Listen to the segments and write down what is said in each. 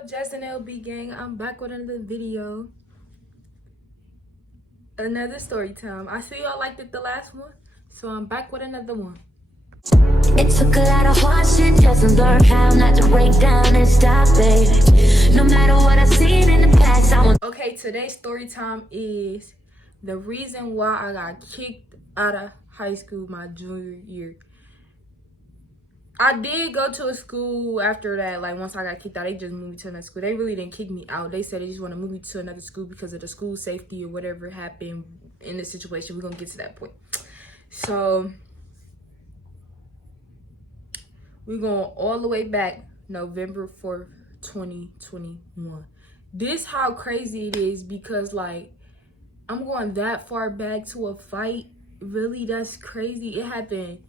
up, Justin LB gang? I'm back with another video, another story time. I see y'all liked it the last one, so I'm back with another one. It took a lot of hard shit just to learn how not to break down and stop it. No matter what I've seen in the past, I want. Okay, today's story time is the reason why I got kicked out of high school my junior year. I did go to a school after that. Like, once I got kicked out, they just moved me to another school. They really didn't kick me out. They said they just want to move me to another school because of the school safety or whatever happened in the situation. We're going to get to that point. So, we're going all the way back November 4th, 2021. This how crazy it is because, like, I'm going that far back to a fight. Really, that's crazy. It happened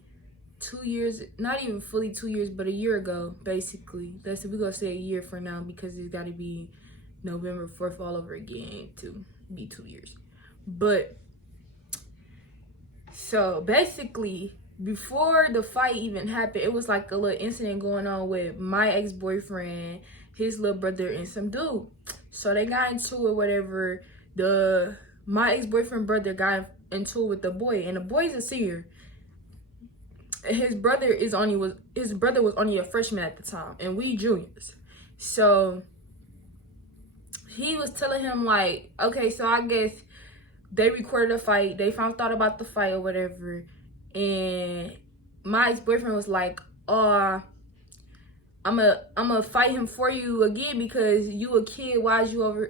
2 years, not even fully 2 years, but a year ago, basically. We're gonna say a year for now because it's got to be November 4th all over again to be 2 years. But so basically, before the fight even happened, it was like a little incident going on with my ex-boyfriend, his little brother, and some dude. So they got into it, whatever. My ex-boyfriend brother got into it with the boy, and the boy's a senior. His brother was only a freshman at the time, and we juniors. So he was telling him, like, okay, so I guess they recorded a fight, they found out about the fight or whatever, and my ex-boyfriend was like, I'm a fight him for you again because you a kid. Why he over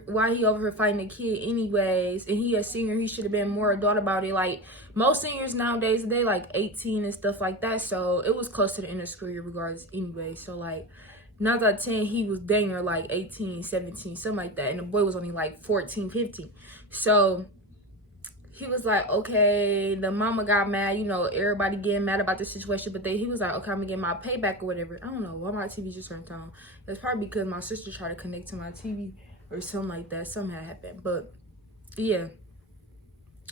here fighting a kid anyways? And he a senior. He should have been more adult about it. Like, most seniors nowadays, they like 18 and stuff like that. So it was close to the end of school year regardless anyway. So like 9 out of 10, he was dang near like 18, 17, something like that. And the boy was only like 14, 15. So he was like, okay, the mama got mad, you know, everybody getting mad about the situation, but then he was like, okay, I'm gonna get my payback or whatever. I don't know why my TV just turned on. That's probably because my sister tried to connect to my TV or something like that. Something had happened, but yeah.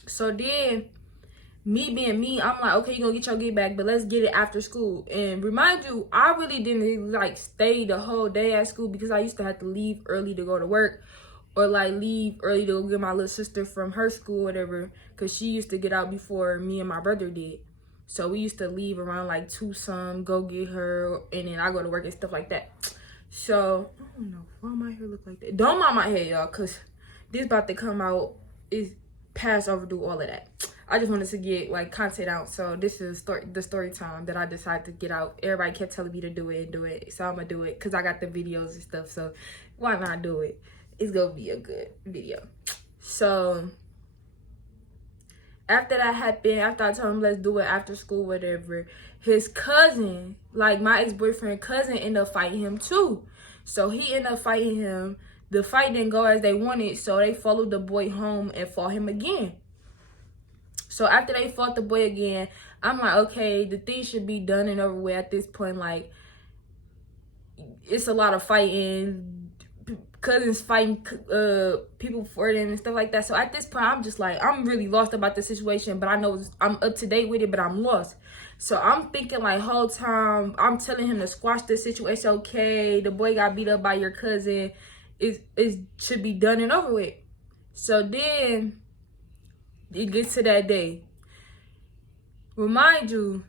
So then, me being me, I'm like, okay, you gonna get your get back, but let's get it after school. And remind you, I really didn't like stay the whole day at school because I used to have to leave early to go to work. Or like leave early to go get my little sister from her school, whatever, because she used to get out before me and my brother did. So we used to leave around like 2 some, go get her, and then I go to work and stuff like that. So I don't know why my hair look like that. Don't mind my hair, y'all, because this about to come out is past overdue, all of that. I just wanted to get like content out. So this is the story time that I decided to get out. Everybody kept telling me to do it. So I'm gonna do it because I got the videos and stuff. So why not do it? It's gonna be a good video. So after that happened, after I told him let's do it after school, whatever, his cousin, like my ex-boyfriend cousin, ended up fighting him too. So he ended up fighting him. The fight didn't go as they wanted, so they followed the boy home and fought him again. So after they fought the boy again, I'm like, okay, the thing should be done and over with at this point. Like, it's a lot of fighting, cousins fighting people for them and stuff like that. So at this point, I'm just like, I'm really lost about the situation, but I know I'm up to date with it, but I'm lost. So I'm thinking like whole time, I'm telling him to squash the situation. Okay, the boy got beat up by your cousin. It should be done and over with. So then it gets to that day. Remind you,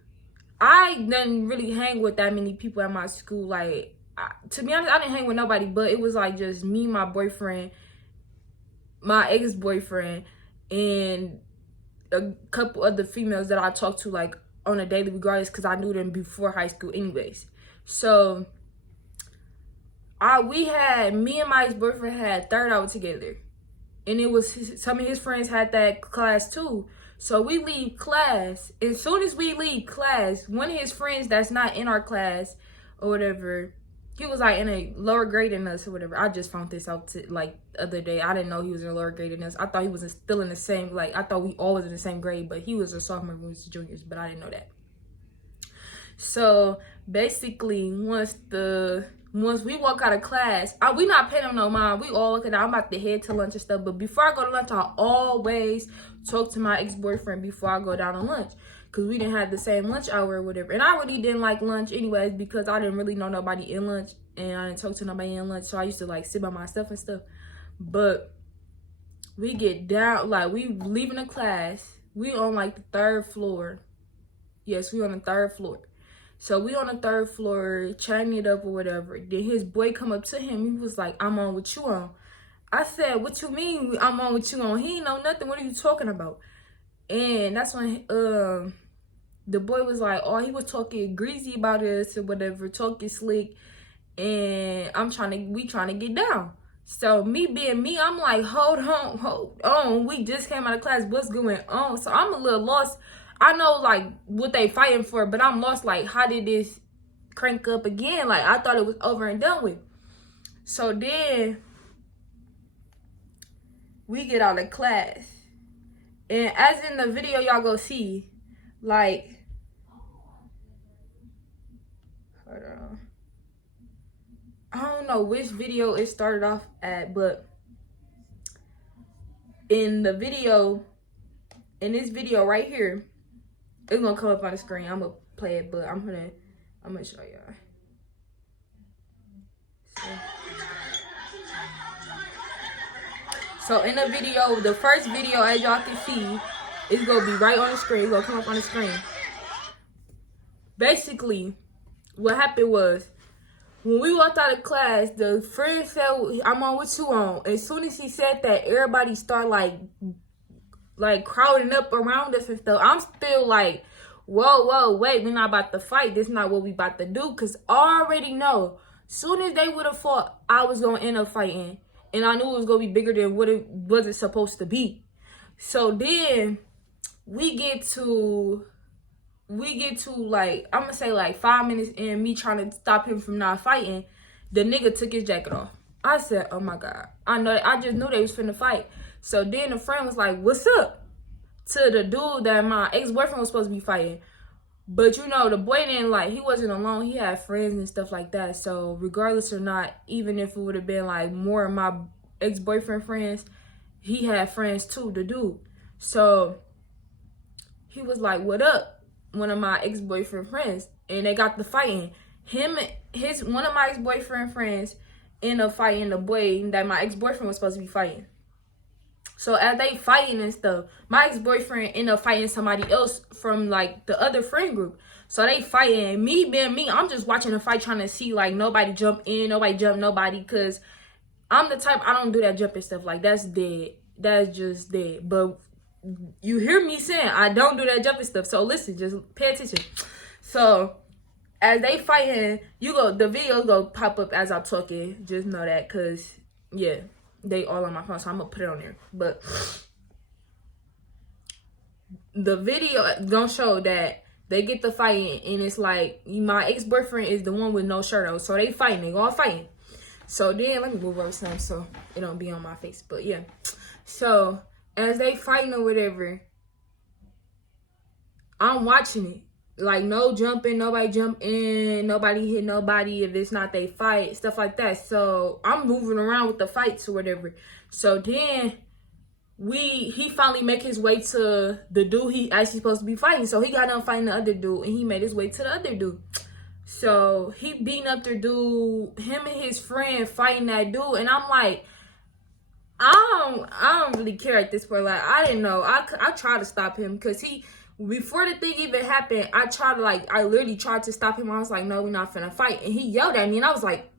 I didn't really hang with that many people at my school. Like, to be honest, I didn't hang with nobody, but it was like just me, my boyfriend, my ex-boyfriend, and a couple other females that I talked to like on a daily regardless because I knew them before high school anyways. So me and my ex-boyfriend had third out together, and it was some of his friends had that class too. So we leave class. As soon as we leave class, one of his friends that's not in our class or whatever, he was like in a lower grade than us or whatever. I just found this out like the other day. I didn't know he was in a lower grade than us. I thought he was still in the same, like, I thought we all was in the same grade, but he was a sophomore when we was juniors, but I didn't know that. So basically, once we walk out of class, we not paying him no mind. We all looking out. I'm about to head to lunch and stuff. But before I go to lunch, I always talk to my ex-boyfriend before I go down to lunch. because we didn't have the same lunch hour or whatever. And I really didn't like lunch anyways because I didn't really know nobody in lunch and I didn't talk to nobody in lunch. So I used to like sit by myself and stuff. But we get down, like we leaving the class. We on like the 3rd floor. Yes, we on the 3rd floor. So we on the 3rd floor, chatting it up or whatever. Then his boy come up to him. He was like, I'm on what you on. I said, what you mean I'm on what you on? He ain't know nothing. What are you talking about? And that's when the boy was like, oh, he was talking greasy about us or whatever, talking slick. And we trying to get down. So me being me, I'm like, hold on. We just came out of class. What's going on? So I'm a little lost. I know like what they fighting for, but I'm lost. Like, how did this crank up again? Like, I thought it was over and done with. So then we get out of class. And as in the video y'all go see, like, hold on. I don't know which video it started off at, but in this video right here, it's gonna come up on the screen. I'm gonna play it, but I'm gonna show y'all. So in the video, the first video, as y'all can see, it's gonna be right on the screen. It's gonna come up on the screen. Basically, what happened was, when we walked out of class, the friend said, I'm on what you on. As soon as he said that, everybody started like crowding up around us and stuff. I'm still like, whoa, wait, we're not about to fight. This is not what we about to do. Because I already know, soon as they would have fought, I was going to end up fighting. And I knew it was going to be bigger than what it wasn't supposed to be. So then we get to like, I'm gonna say like 5 minutes in, me trying to stop him from not fighting. The nigga took his jacket off. I said, oh my God. I just knew they was finna fight. So then the friend was like, what's up? To the dude that my ex-boyfriend was supposed to be fighting. But you know, the boy he wasn't alone. He had friends and stuff like that. So regardless or not, even if it would have been like more of my ex-boyfriend friends, he had friends too, the dude. So he was like, what up? One of my ex-boyfriend friends, and they got the fighting. One of my ex-boyfriend friends ended up fighting the boy that my ex-boyfriend was supposed to be fighting. So as they fighting and stuff, my ex-boyfriend ended up fighting somebody else from like the other friend group. So they fighting. Me being me, I'm just watching the fight, trying to see like nobody jump in, nobody jump nobody, cause I'm the type, I don't do that jumping stuff. Like, that's dead. That's just dead. But you hear me saying I don't do that jumping stuff. So listen, just pay attention. So as they fighting, the videos go pop up as I'm talking. Just know that, cause yeah, they all on my phone, so I'm gonna put it on there. But the video gonna show that they get the fighting, and it's like my ex-boyfriend is the one with no shirt on. So they fighting, they all fighting. So then let me move over some so it don't be on my face. But yeah, so as they fighting or whatever, I'm watching it. Like, no jumping, nobody jump in, nobody hit nobody if it's not they fight, stuff like that. So I'm moving around with the fights or whatever. So then he finally make his way to the dude he actually supposed to be fighting. So he got done fighting the other dude, and he made his way to the other dude. So he beating up the dude, him and his friend fighting that dude, and I'm like, I don't really care at this point. Like, I didn't know. I tried to stop him because before the thing even happened, I literally tried to stop him. I was like, no, we're not finna fight. And he yelled at me, and I was like,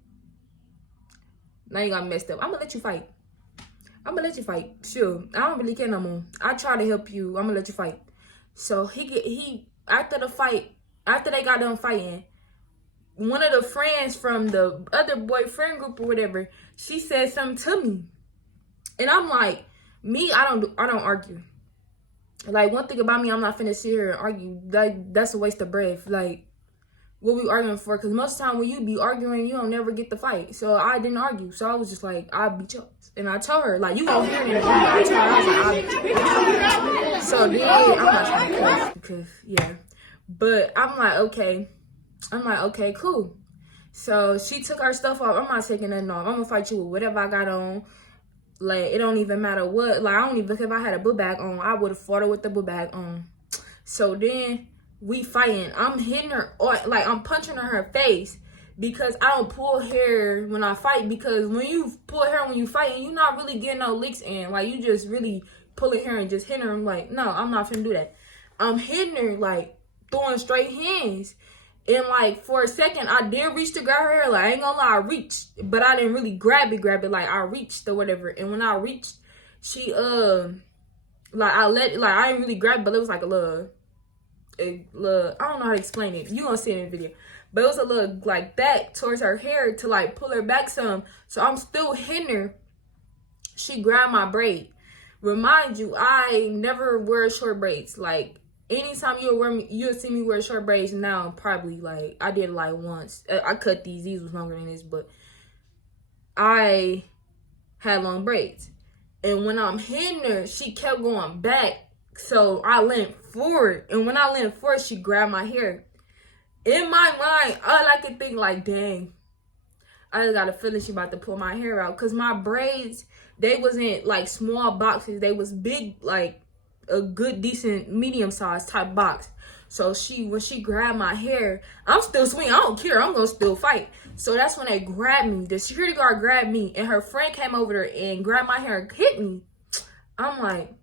now you got messed up. I'm gonna let you fight. Sure, I don't really care no more. I try to help you. I'm gonna let you fight. So after they got done fighting, one of the friends from the other boyfriend group or whatever, she said something to me. And I'm like, I don't argue. Like, one thing about me, I'm not finna sit here and argue. Like, that's a waste of breath. Like, what we arguing for? Because most of the time when you be arguing, you don't never get the fight. So I didn't argue. So I was just like, I'll beat you. And I told her, like, you gonna hear it in the video. I told her, I was like, I'll beat you. So then, I'm not trying to cuss because, yeah. But I'm like, okay, cool. So she took her stuff off. I'm not taking nothing off. I'm gonna fight you with whatever I got on. Like, it don't even matter what. Like, I don't even, if I had a book bag on, I would have fought her with the book bag on. So then we fighting. I'm hitting her, or like I'm punching her in her face because I don't pull hair when I fight. Because when you pull hair when you fighting, you're not really getting no licks in. Like you just really pulling hair and just hitting her. I'm like, no, I'm not finna do that. I'm hitting her like throwing straight hands. And like for a second, I did reach to grab her hair. Like I ain't gonna lie, I reached, but I didn't really grab it. Like I reached or whatever. And when I reached, she like I let, like I didn't really grab it, but it was like a little, I don't know how to explain it. You gonna see it in the video. But it was a little like that towards her hair to like pull her back some. So I'm still hitting her. She grabbed my braid. Remind you, I never wear short braids. Like anytime you'll see me wear short braids now. Probably like I did it like once. I cut these. These was longer than this, but I had long braids. And when I'm hitting her, she kept going back. So I leaned forward. And when I leaned forward, she grabbed my hair. In my mind, all I could think like, dang, I just got a feeling she about to pull my hair out. Because my braids, they wasn't like small boxes. They was big, like a good, decent, medium-sized type box. So when she grabbed my hair, I'm still swinging. I don't care. I'm going to still fight. So that's when they grabbed me. The security guard grabbed me. And her friend came over there and grabbed my hair and hit me. I'm like,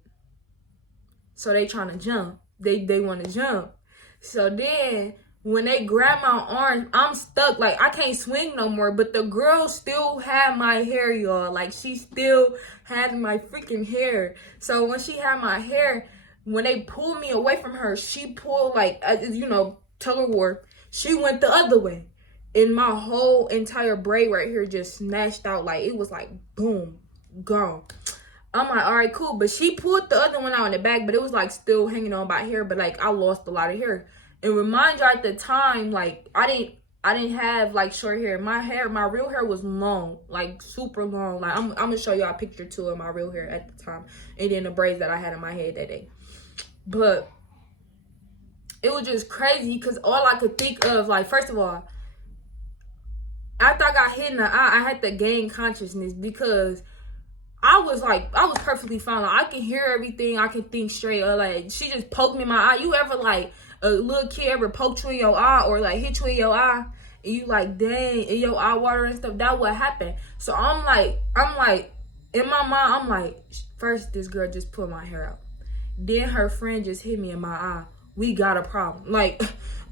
so they trying to jump. They want to jump. So then when they grab my arm, I'm stuck. Like, I can't swing no more. But the girl still had my hair, y'all. Like, she still had my freaking hair. So when she had my hair, when they pulled me away from her, she pulled, like, tug of war. She went the other way. And my whole entire braid right here just snatched out. Like, it was like, boom, gone. I'm like, all right, cool. But she pulled the other one out in the back, but it was, like, still hanging on by hair. But, like, I lost a lot of hair. And remind you, at the time, like, I didn't have, like, short hair. My real hair was long, like, super long. Like, I'm going to show y'all a picture, too, of my real hair at the time. And then the braids that I had in my head that day. But it was just crazy because all I could think of, like, first of all, after I got hit in the eye, I had to gain consciousness because I was perfectly fine. Like, I can hear everything. I can think straight. Like, she just poked me in my eye. You ever, like, a little kid ever poked you in your eye or, like, hit you in your eye? And you, like, dang, in your eye water and stuff. That what happened. So, I'm like, in my mind, I'm like, first, this girl just pulled my hair out. Then her friend just hit me in my eye. We got a problem. Like,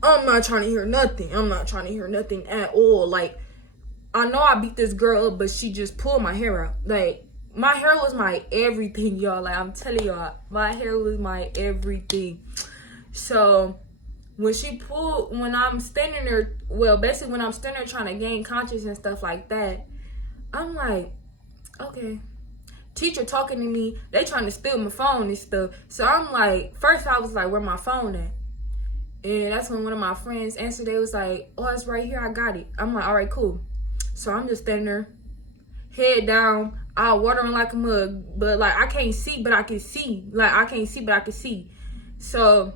I'm not trying to hear nothing. I'm not trying to hear nothing at all. Like, I know I beat this girl up, but she just pulled my hair out. Like, my hair was my everything, y'all. Like, I'm telling y'all, my hair was my everything. So, when I'm standing there, basically when I'm standing there trying to gain conscious and stuff like that, I'm like, okay. Teacher talking to me, they trying to steal my phone and stuff. So I'm like, first I was like, where my phone at? And that's when one of my friends answered. They was like, oh, it's right here, I got it. I'm like, all right, cool. So I'm just standing there, head down, all watering like a mug. But like, I can't see, but I can see. Like, I can't see, but I can see. So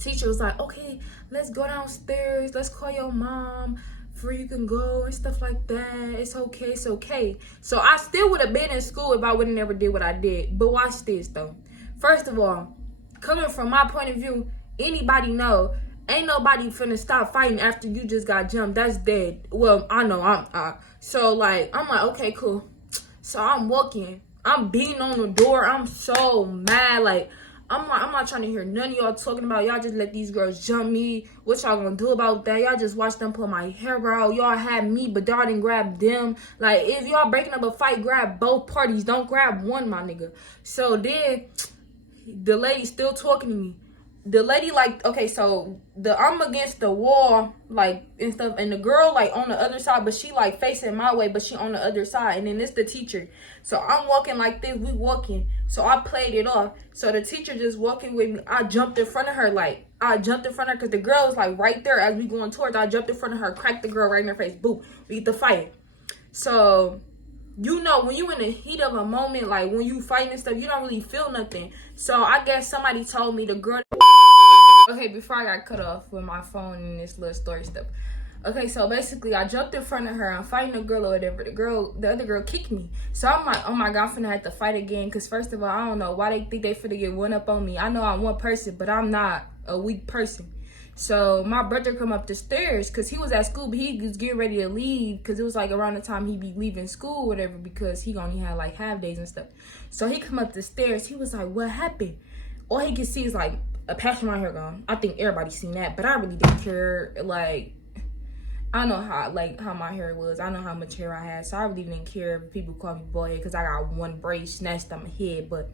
teacher was like, okay, let's go downstairs. Let's call your mom before you can go and stuff like that. It's okay. It's okay. So I still would have been in school if I would have never did what I did. But watch this, though. First of all, coming from my point of view, anybody know, ain't nobody finna stop fighting after you just got jumped. That's dead. Well, I know. So, like, I'm like, okay, cool. So I'm walking. I'm beating on the door. I'm so mad. Like, I'm not trying to hear none of y'all talking about y'all just let these girls jump me. What y'all gonna do about that? Y'all just watch them pull my hair out. Y'all had me, but y'all didn't grab them. Like, if y'all breaking up a fight, grab both parties. Don't grab one, my nigga. So then the lady still talking to me. The lady, like, okay, so I'm against the wall, like, and stuff, and the girl, like, on the other side, but she, like, facing my way, but she on the other side, and then it's the teacher. So I'm walking like this, we walking, so I played it off. So the teacher just walking with me, I jumped in front of her, because the girl was, like, right there as we going towards. I jumped in front of her, cracked the girl right in her face, boom, we get to fight. So, you know, when you in the heat of a moment, like, when you fighting and stuff, you don't really feel nothing. So I guess somebody told me the girl. Okay, before I got cut off with my phone and this little story stuff. Okay, so basically I jumped in front of her. I'm fighting a girl or whatever. The other girl kicked me. So I'm like, oh my God, I'm finna have to fight again. Because first of all, I don't know why they think they finna get one up on me. I know I'm one person, but I'm not a weak person. So my brother come up the stairs because he was at school, but he was getting ready to leave because it was like around the time he be leaving school or whatever, because he only had like half days and stuff. So he come up the stairs. He was like, what happened? All he could see is like a patch of my hair gone. I think everybody seen that, but I really didn't care. Like, I know how my hair was. I know how much hair I had, so I really didn't care if people call me bald head because I got one braid snatched on my head. But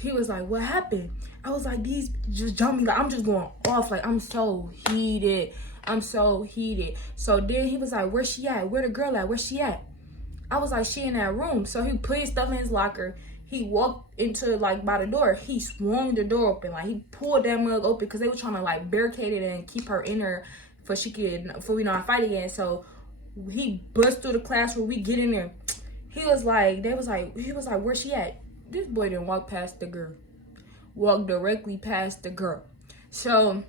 he was like, what happened? I was like, these just jumped me. Like, I'm just going off. Like, I'm so heated. So then he was like, where she at? Where the girl at? Where she at? I was like, she in that room. So he put his stuff in his locker. He walked into, like, by the door. He swung the door open. Like, he pulled that mug open because they were trying to, like, barricade it and keep her in there for we not fight again. So he bust through the classroom. We get in there. He was like, where she at? This boy didn't walk past the girl. Walked directly past the girl. So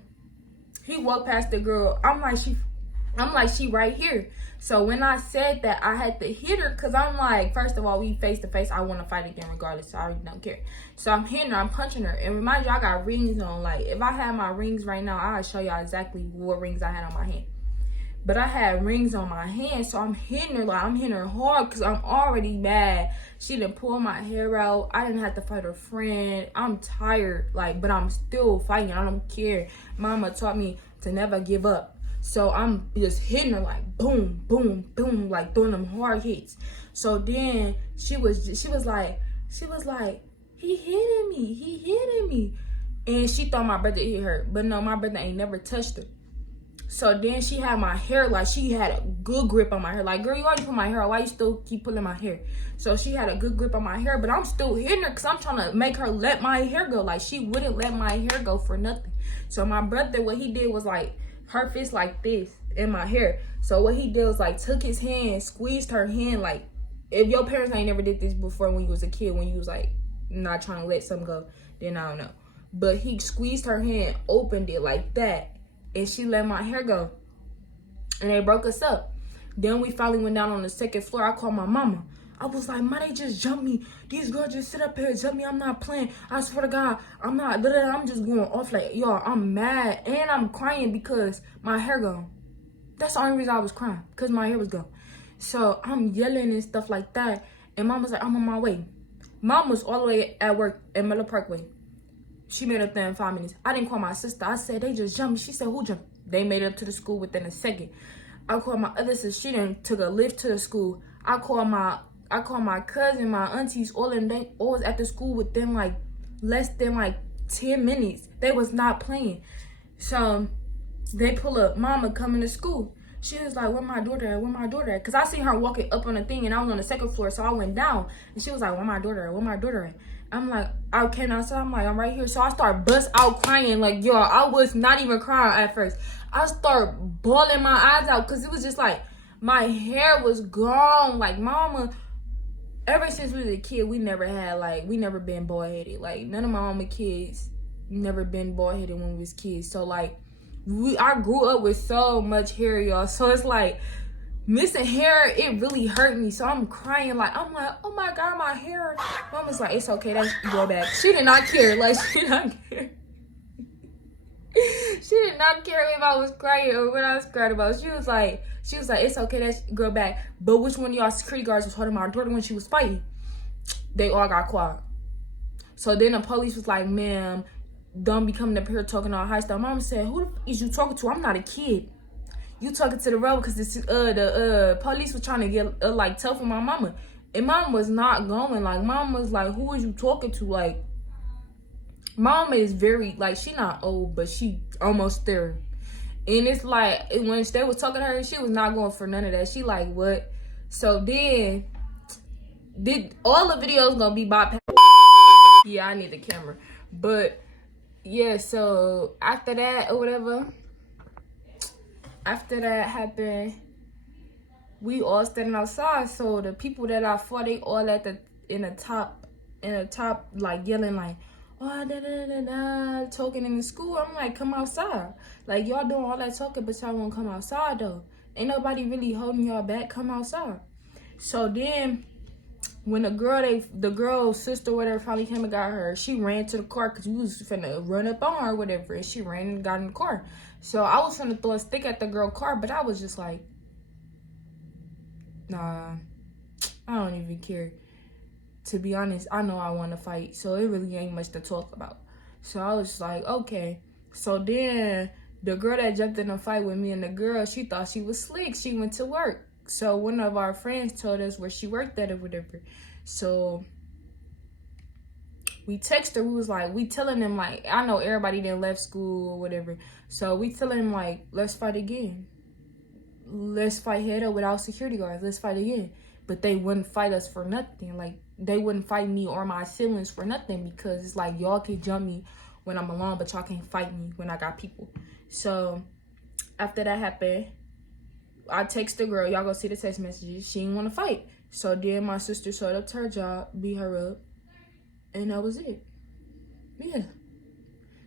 he walked past the girl. I'm like, she right here. So when I said that, I had to hit her because I'm like, first of all, we face to face. I want to fight again regardless. So I really don't care. So I'm hitting her. I'm punching her. And remind you, I got rings on. Like, if I had my rings right now, I'll show y'all exactly what rings I had on my hand. But I had rings on my hand, so I'm hitting her. Like, I'm hitting her hard because I'm already mad. She didn't pull my hair out. I didn't have to fight her friend. I'm tired, like, but I'm still fighting. I don't care. Mama taught me to never give up. So I'm just hitting her like boom, boom, boom, like throwing them hard hits. So then she was like, he hitting me. And she thought my brother hit her. But no, my brother ain't never touched her. So then she had my hair, like she had a good grip on my hair. Like, girl, you already put my hair out. Why you still keep pulling my hair? So she had a good grip on my hair, but I'm still hitting her because I'm trying to make her let my hair go. Like, she wouldn't let my hair go for nothing. So my brother, what he did was like, her fist like this in my hair. So what he did was like, took his hand, squeezed her hand. Like, if your parents ain't never did this before when you was a kid, when you was like not trying to let something go, then I don't know. But he squeezed her hand, opened it like that. And she let my hair go. And they broke us up. Then we finally went down on the second floor. I called my mama. I was like, Ma, they just jumped me. These girls just sit up here and jump me. I'm not playing. I swear to God, I'm not. I'm just going off like, y'all, I'm mad. And I'm crying because my hair gone. That's the only reason I was crying. Because my hair was gone. So I'm yelling and stuff like that. And Mom was like, I'm on my way. Mom was all the way at work at Miller Parkway. She made up there in 5 minutes. I didn't call my sister. I said, they just jumped me. She said, who jumped? They made it up to the school within a second. I called my other sister. She done took a lift to the school. I called my cousin, my aunties, all of them. They all was at the school within like less than like 10 minutes. They was not playing. So they pull up, Mama coming to school. She was like, where my daughter at? Where my daughter at? Because I seen her walking up on the thing and I was on the second floor. So I went down and she was like, where my daughter at? Where my daughter at? I'm like, I came outside. I'm like, I'm right here. So I start bust out crying. Like, y'all, I was not even crying at first. I start bawling my eyes out because it was just like my hair was gone. Like, Mama, ever since we was a kid, we never been bald headed. Like, none of my mama kids never been bald headed when we was kids. So like, I grew up with so much hair, y'all. So it's like, missing hair, it really hurt me. So I'm crying, like, I'm like, oh my God, my hair. Mama's like, it's okay, that's go back. She did not care. Like, she did not care. She did not care if I was crying or what I was crying about. She was like, it's okay, that's go back. But which one of y'all security guards was holding my daughter when she was fighting? They all got quiet. So then the police was like, ma'am, don't be coming up here talking all high stuff. Mama said, who the f is you talking to? I'm not a kid. You talking to the road because the police was trying to get like tough with my mama. And Mom was not going. Like, Mom was like, who is you talking to? Like, Mama is very, like, she not old, but she almost there. And it's like, when they was talking to her, she was not going for none of that. She like, what? So then, all the videos gonna be bypassed. Yeah, I need the camera. But, yeah, so after that or whatever, after that happened, we all standing outside. So the people that I fought, they all in the top, like yelling like, oh, da da da da, talking in the school. I'm like, come outside. Like, y'all doing all that talking, but y'all won't come outside though. Ain't nobody really holding y'all back. Come outside. So then when the girl's sister, whatever, finally came and got her, she ran to the car because we was finna run up on her or whatever, and she ran and got in the car. So I was finna throw a stick at the girl car, but I was just like, nah, I don't even care. To be honest, I know I want to fight, so it really ain't much to talk about. So I was just like, okay. So then the girl that jumped in a fight with me and the girl, she thought she was slick. She went to work. So one of our friends told us where she worked at or whatever. So we text her. We was like, we telling them like, I know everybody didn't left school or whatever. So we telling them like, let's fight again. Let's fight head up without security guards. Let's fight again. But they wouldn't fight us for nothing. Like, they wouldn't fight me or my siblings for nothing because it's like, y'all can jump me when I'm alone, but y'all can't fight me when I got people. So after that happened, I text the girl. Y'all go see the text messages. She didn't want to fight. So then my sister showed up to her job, beat her up, and that was it. Yeah.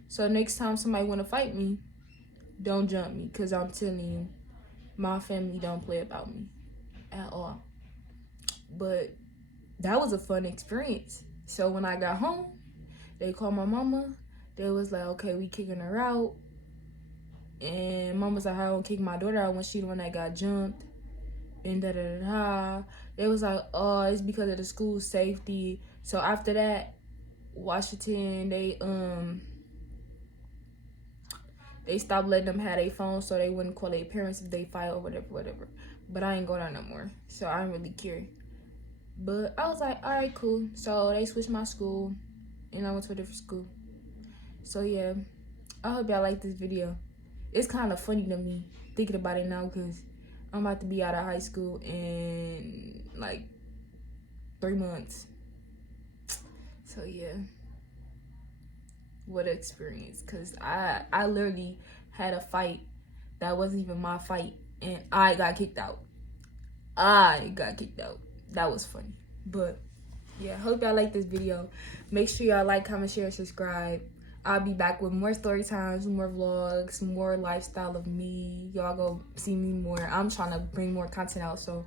So next time somebody want to fight me, don't jump me, because I'm telling you, my family don't play about me at all. But that was a fun experience. So when I got home, they called my mama. They was like, okay, we kicking her out. And mama's like, I don't kick my daughter out when she the one that got jumped. And da-da-da-da. They was like, oh, it's because of the school safety. So after that, Washington, they stopped letting them have their phones so they wouldn't call their parents if they fight or whatever. But I ain't going out no more. So I don't really care. But I was like, all right, cool. So they switched my school, and I went to a different school. So yeah, I hope y'all like this video. It's kind of funny to me thinking about it now because I'm about to be out of high school in like 3 months. So yeah, what an experience. Because I literally had a fight that wasn't even my fight, and I got kicked out. That was funny. But yeah, hope y'all like this video. Make sure y'all like, comment, share, subscribe. I'll be back with more story times, more vlogs, more lifestyle of me. Y'all go see me more. I'm trying to bring more content out, so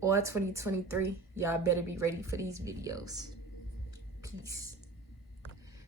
all 2023, y'all better be ready for these videos. Peace.